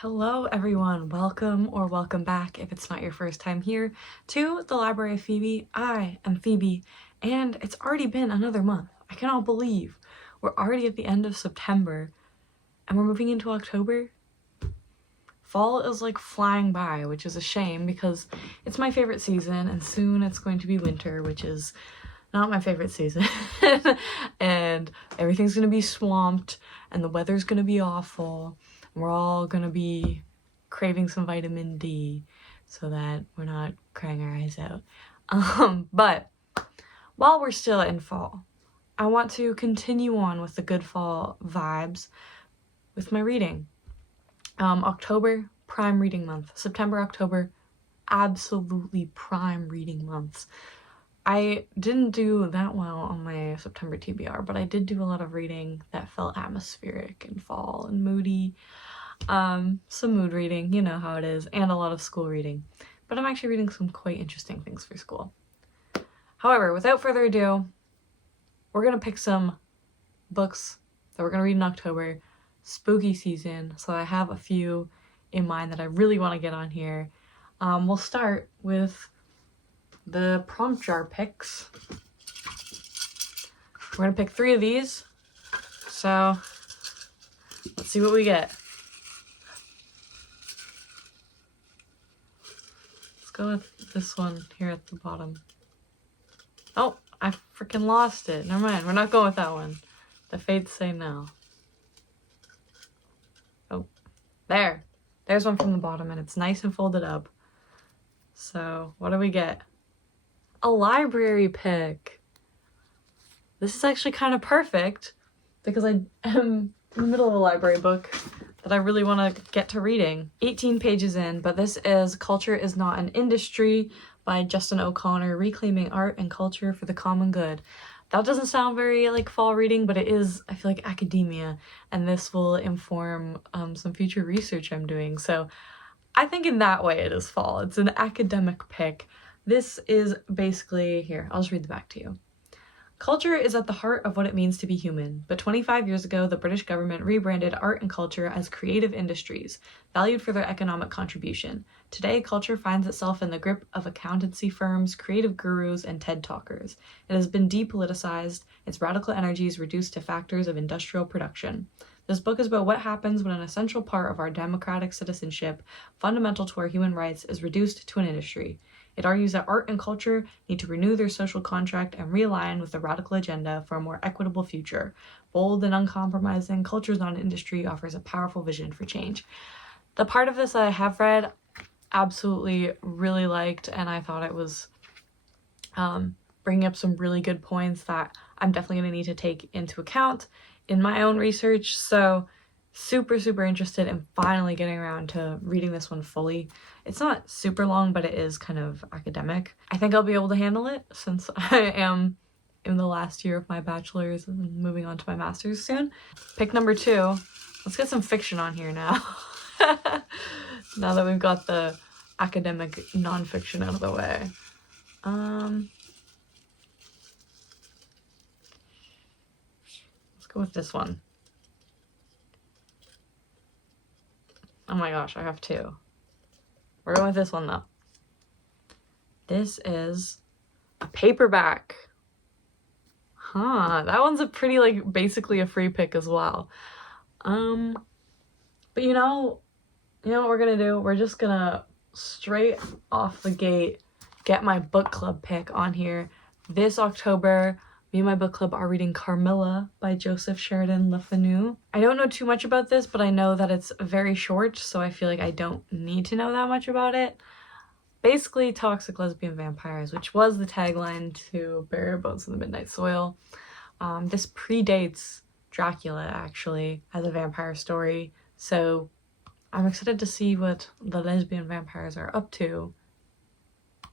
Hello everyone, welcome or welcome back if it's not your first time here to the Library of Phoebe. I am Phoebe and it's already been another month. I cannot believe we're already at the end of September and we're moving into October. Fall is like flying by, which is a shame because it's my favorite season and soon it's going to be winter, which is not my favorite season. And everything's gonna be swamped and the weather's gonna be awful. We're all gonna be craving some vitamin D so that we're not crying our eyes out. But while we're still in fall, I want to continue on with the good fall vibes with my reading. October, prime reading month. September, October, absolutely prime reading months. I didn't do that well on my September TBR, but I did do a lot of reading that felt atmospheric and fall and moody. Some mood reading, you know how it is, and a lot of school reading. But I'm actually reading some quite interesting things for school. However, without further ado, we're gonna pick some books that we're gonna read in October, spooky season, so I have a few in mind that I really want to get on here. We'll start with the prompt jar picks. We're gonna pick 3 of these, so let's see what we get. Let's go with this one here at the bottom. Oh, I freaking lost it. Never mind, we're not going with that one. The fates say no. Oh, there's one from the bottom and it's nice and folded up. So what do we get? A library pick. This is actually kind of perfect because I am in the middle of a library book that I really want to get to reading. 18 pages in, but this is Culture is Not an Industry by Justin O'Connor, reclaiming art and culture for the common good. That doesn't sound very like fall reading, but it is, I feel like, academia, and this will inform some future research I'm doing. So I think in that way it is fall. It's an academic pick. This is basically, here, I'll just read the back to you. Culture is at the heart of what it means to be human, but 25 years ago, the British government rebranded art and culture as creative industries, valued for their economic contribution. Today, culture finds itself in the grip of accountancy firms, creative gurus, and TED talkers. It has been depoliticized, its radical energies reduced to factors of industrial production. This book is about what happens when an essential part of our democratic citizenship, fundamental to our human rights, is reduced to an industry. It argues that art and culture need to renew their social contract and realign with the radical agenda for a more equitable future. Bold and uncompromising, Culture is Not an Industry offers a powerful vision for change. The part of this that I have read, absolutely really liked, and I thought it was bringing up some really good points that I'm definitely going to need to take into account in my own research. So super interested in finally getting around to reading this one fully. It's not super long, but it is kind of academic. I think I'll be able to handle it since I am in the last year of my bachelor's and moving on to my master's soon. Pick number 2. Let's get some fiction on here now. Now that we've got the academic nonfiction out of the way. Let's go with this one. Oh my gosh, I have 2. We're going with this one though. This is a paperback. That one's a pretty, like, basically a free pick as well. But you know what we're gonna do? We're just gonna straight off the gate get my book club pick on here. This October, me and my book club are reading Carmilla by Sheridan. I don't know too much about this, but I know that it's very short, so I feel like I don't need to know that much about it. Basically, toxic lesbian vampires, which was the tagline to Bury Your Bones in the Midnight Soil. This predates Dracula, actually, as a vampire story, so I'm excited to see what the lesbian vampires are up to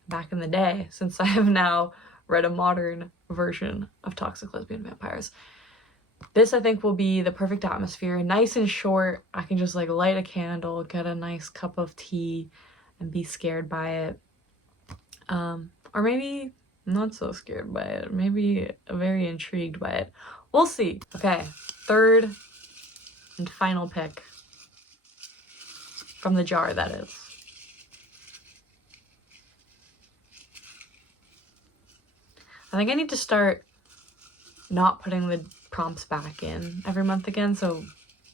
back in the day, since I have now read a modern version of toxic lesbian vampires. This, I think, will be the perfect atmosphere. Nice and short. I can just like light a candle, get a nice cup of tea, and be scared by it. Or maybe not so scared by it. Maybe very intrigued by it. We'll see. Okay, third and final pick. From the jar, that is. I think I need to start not putting the prompts back in every month again, so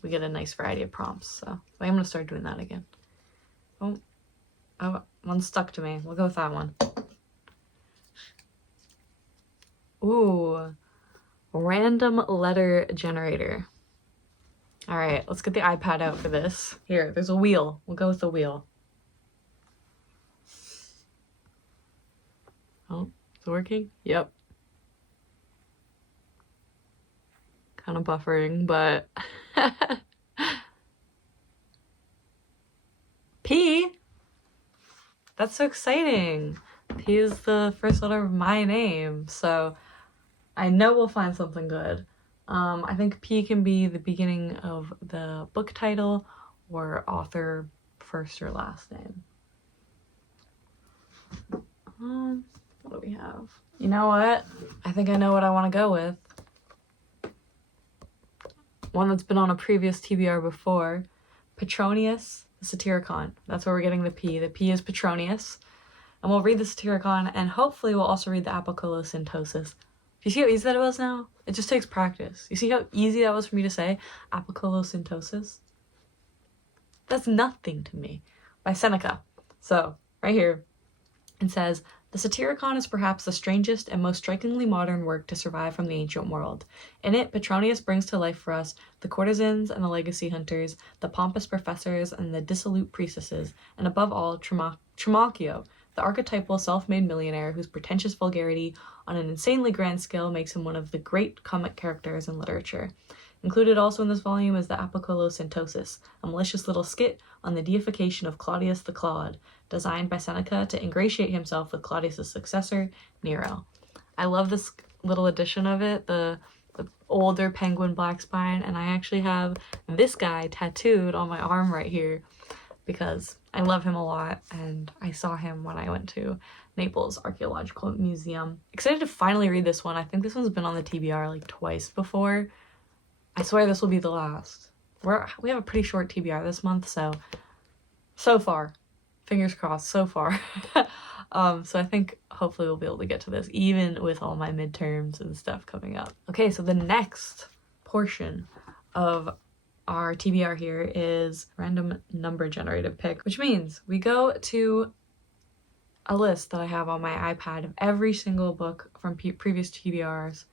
we get a nice variety of prompts. So I'm gonna start doing that again. Oh, one stuck to me. We'll go with that one. Ooh, random letter generator. All right, let's get the iPad out for this. Here, there's a wheel. We'll go with the wheel. Oh, is it working? Yep. Kind of buffering, but P. That's so exciting. P is the first letter of my name, so I know we'll find something good. I think P can be the beginning of the book title or author first or last name. What do we have? You know what? I think I know what I want to go with. One that's been on a previous TBR before. Petronius, the satyricon. That's where we're getting the P. The P is Petronius. And we'll read the satyricon, and hopefully we'll also read the apocolocyntosis. Do you see how easy that was now? It just takes practice. You see how easy that was for me to say? Apocolocyntosis? That's nothing to me. By Seneca. So, right here, it says, the Satyricon is perhaps the strangest and most strikingly modern work to survive from the ancient world. In it, Petronius brings to life for us the courtesans and the legacy hunters, the pompous professors and the dissolute priestesses, and above all, Trimalchio, the archetypal self-made millionaire whose pretentious vulgarity on an insanely grand scale makes him one of the great comic characters in literature. Included also in this volume is the apocolocyntosis, a malicious little skit on the deification of Claudius the Claude, designed by Seneca to ingratiate himself with Claudius' successor, Nero. I love this little edition of it, the older penguin black spine, and I actually have this guy tattooed on my arm right here because I love him a lot, and I saw him when I went to Naples Archaeological Museum. Excited to finally read this one. I think this one's been on the TBR like twice before. I swear this will be the last. We have a pretty short TBR this month, so far, fingers crossed, so far. So I think hopefully we'll be able to get to this, even with all my midterms and stuff coming up. Okay, so the next portion of our TBR here is random number generative pick, which means we go to a list that I have on my iPad of every single book from previous TBRs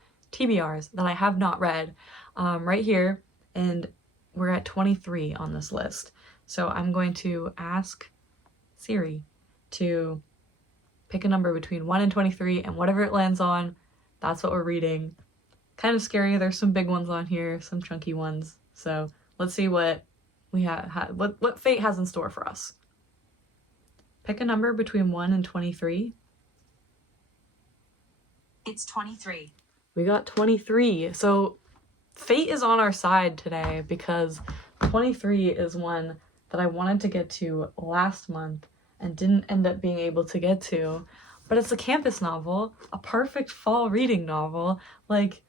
that I have not read, right here, and we're at 23 on this list. So I'm going to ask Siri to pick a number between 1 and 23, and whatever it lands on, that's what we're reading. Kind of scary. There's some big ones on here, some chunky ones. So let's see what we what fate has in store for us. Pick a number between 1 and 23. It's 23. We got 23. So fate is on our side today because 23 is one that I wanted to get to last month and didn't end up being able to get to. But it's a campus novel, a perfect fall reading novel. Like,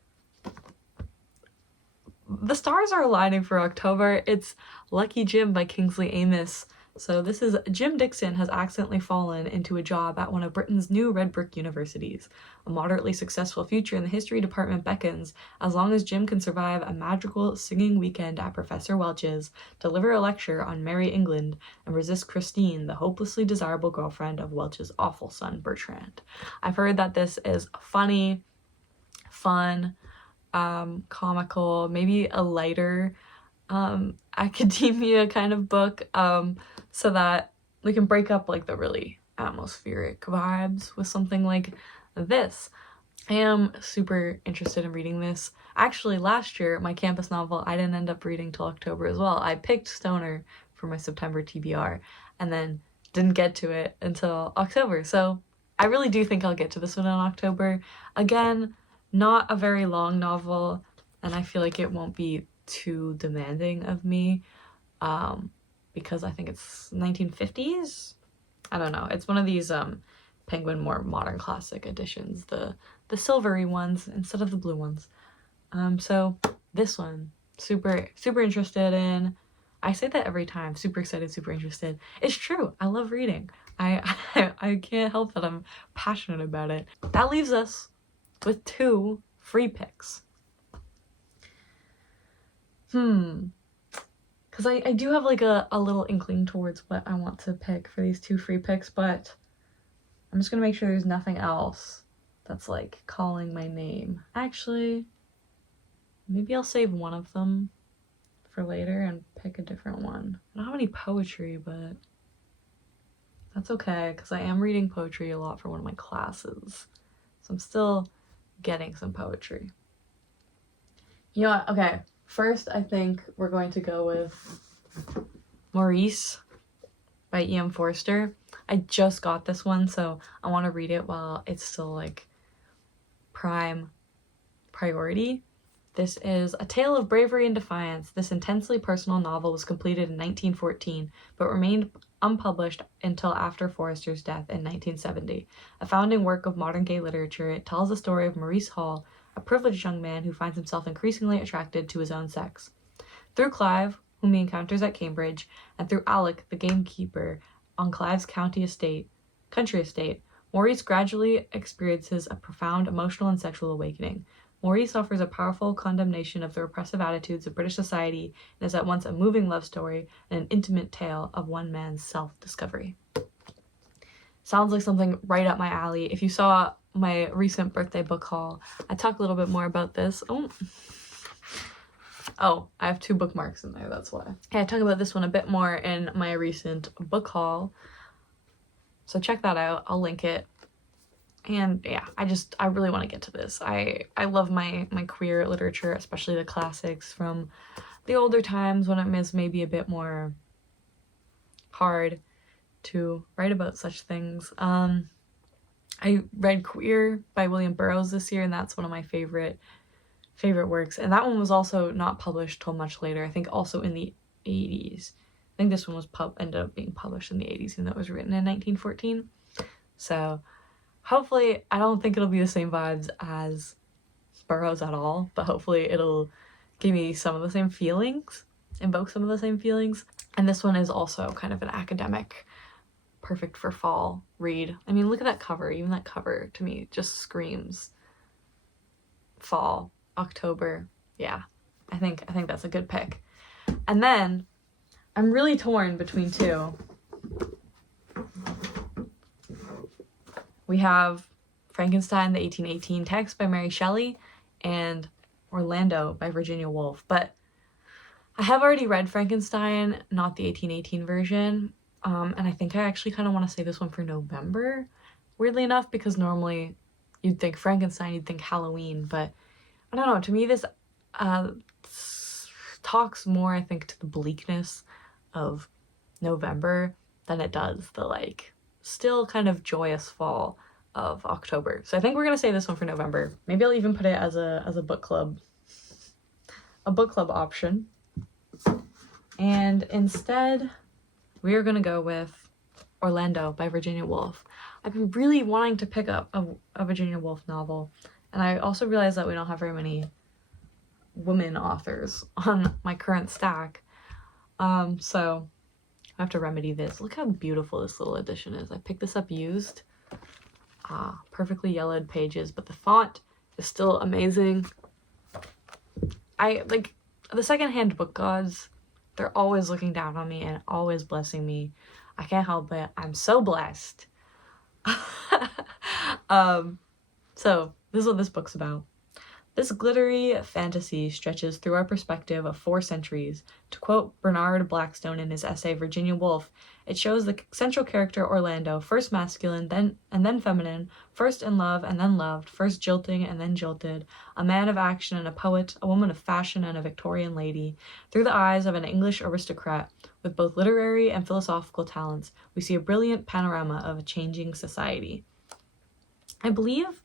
the stars are aligning for October. It's Lucky Jim by Kingsley Amis. So this is Jim Dixon has accidentally fallen into a job at one of Britain's new red brick universities. A moderately successful future in the history department beckons, as long as Jim can survive a magical singing weekend at Professor Welch's, deliver a lecture on Merry England, and resist Christine, the hopelessly desirable girlfriend of Welch's awful son Bertrand. I've heard that this is funny, fun, comical, maybe a lighter academia kind of book, so that we can break up like the really atmospheric vibes with something like this. I am super interested in reading this. Actually, last year, my campus novel, I didn't end up reading till October as well. I picked Stoner for my September TBR and then didn't get to it until October. So I really do think I'll get to this one in October. Again, not a very long novel, and I feel like it won't be too demanding of me, because I think it's 1950s. I don't know. It's one of these Penguin more modern classic editions, the silvery ones instead of the blue ones. So this one, super interested in. I say that every time. Super excited, super interested. It's true. I love reading. I can't help that I'm passionate about it. That leaves us with 2 free picks. Because I do have like a little inkling towards what I want to pick for these 2 free picks, but I'm just gonna make sure there's nothing else that's like calling my name. Actually, maybe I'll save one of them for later and pick a different one. I don't have any poetry, but that's okay, because I am reading poetry a lot for one of my classes. So I'm still getting some poetry. You know what? Okay, first I think we're going to go with Maurice by E.M. Forster. I just got this one, so I want to read it while it's still like prime priority. This is a tale of bravery and defiance. This intensely personal novel was completed in 1914, but remained unpublished until after Forster's death in 1970. A founding work of modern gay literature, it tells the story of Maurice Hall, a privileged young man who finds himself increasingly attracted to his own sex. Through Clive, whom he encounters at Cambridge, and through Alec, the gamekeeper on Clive's country estate, Maurice gradually experiences a profound emotional and sexual awakening. Maurice offers a powerful condemnation of the repressive attitudes of British society and is at once a moving love story and an intimate tale of one man's self-discovery. Sounds like something right up my alley. If you saw my recent birthday book haul, I talk a little bit more about this. Oh, I have 2 bookmarks in there, that's why. Yeah, I talk about this one a bit more in my recent book haul. So check that out. I'll link it. And yeah, I really want to get to this. I love my queer literature, especially the classics from the older times when it was maybe a bit more hard to write about such things. I read Queer by William Burroughs this year, and that's one of my favorite works. And that one was also not published till much later. I think also in the 80s. I think this one was ended up being published in the 80s, even though it was written in 1914. So hopefully, I don't think it'll be the same vibes as Burroughs at all, but hopefully it'll give me some of the same feelings, invoke some of the same feelings. And this one is also kind of an academic, perfect for fall read. I mean, look at that cover. Even that cover to me just screams fall, October. Yeah, I think that's a good pick. And then I'm really torn between 2. We have Frankenstein, the 1818 text by Mary Shelley, and Orlando by Virginia Woolf. But I have already read Frankenstein, not the 1818 version, and I think I actually kind of want to save this one for November, weirdly enough, because normally you'd think Frankenstein, you'd think Halloween, but I don't know, to me this talks more, I think, to the bleakness of November than it does the like still kind of joyous fall of October. So I think we're gonna save this one for November. Maybe I'll even put it as a book club option. And instead, we are gonna go with Orlando by Virginia Woolf. I've been really wanting to pick up a Virginia Woolf novel, and I also realized that we don't have very many women authors on my current stack. So I have to remedy this. Look how beautiful this little edition is. I picked this up used. Perfectly yellowed pages, but the font is still amazing. I like the secondhand book gods. They're always looking down on me and always blessing me. I can't help it. I'm so blessed. So this is what this book's about. This glittery fantasy stretches through our perspective of 4 centuries. To quote Bernard Blackstone in his essay Virginia Woolf, it shows the central character Orlando, first masculine, then feminine, first in love and then loved, first jilting and then jilted, a man of action and a poet, a woman of fashion and a Victorian lady. Through the eyes of an English aristocrat with both literary and philosophical talents, we see a brilliant panorama of a changing society. I believe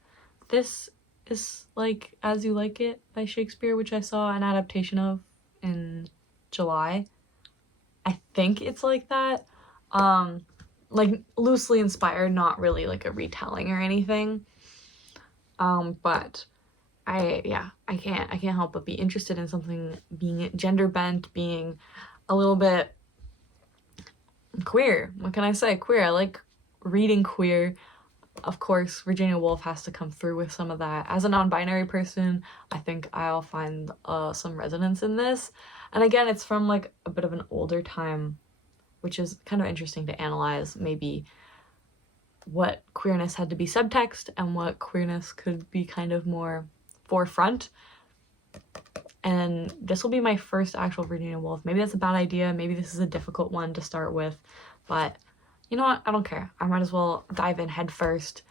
this is like As You Like It by Shakespeare, which I saw an adaptation of in July. I think it's like that. Like loosely inspired, not really like a retelling or anything. But I can't help but be interested in something being gender bent, being a little bit queer. What can I say? Queer. I like reading queer. Of course, Virginia Woolf has to come through with some of that. As a non-binary person, I think I'll find some resonance in this. And again, it's from like a bit of an older time, which is kind of interesting to analyze, maybe what queerness had to be subtext and what queerness could be kind of more forefront. And this will be my first actual Virginia Woolf. Maybe that's a bad idea. Maybe this is a difficult one to start with, but you know what? I don't care. I might as well dive in head first,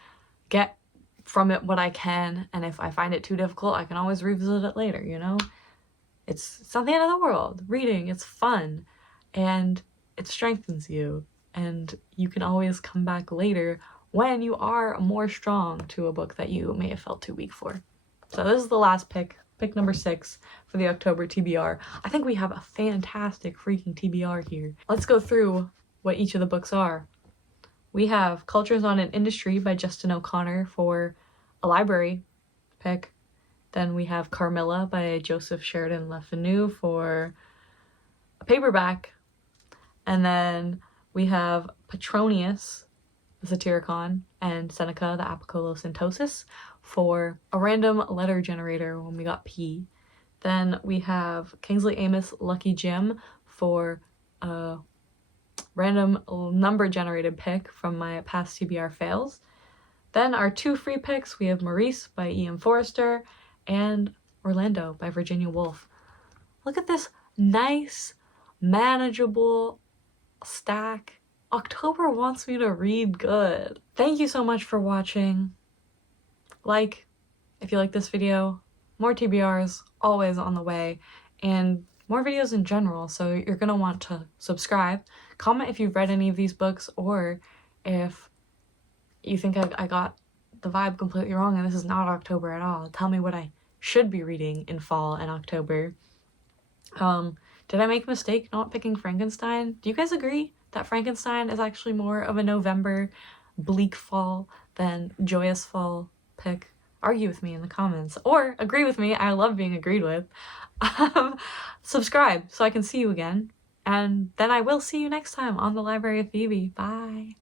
get from it what I can, and if I find it too difficult, I can always revisit it later, you know? It's not the end of the world. Reading, it's fun, and it strengthens you, and you can always come back later when you are more strong to a book that you may have felt too weak for. So this is the last pick number 6 for the October TBR. I think we have a fantastic freaking TBR here. Let's go through what each of the books are. We have Cultures on an Industry by Justin O'Connor for a library pick. Then we have Carmilla by Joseph Sheridan fanu for a paperback. And then we have Petronius, the Satyricon, and Seneca, the apocolocyntosis, for a random letter generator when we got P. Then we have Kingsley Amos Lucky Gem for a random number generated pick from my past TBR fails. Then our 2 free picks, we have Maurice by E.M. Forrester and Orlando by Virginia Woolf. Look at this nice, manageable stack. October wants me to read good. Thank you so much for watching. Like, if you like this video, more TBRs always on the way, and more videos in general, so you're gonna want to subscribe. Comment if you've read any of these books, or if you think I got the vibe completely wrong and this is not October at all. Tell me what I should be reading in fall and October. Did I make a mistake not picking Frankenstein? Do you guys agree that Frankenstein is actually more of a November bleak fall than joyous fall pick? Argue with me in the comments, or agree with me. I love being agreed with. Subscribe so I can see you again, and then I will see you next time on the Library of Phoebe. Bye.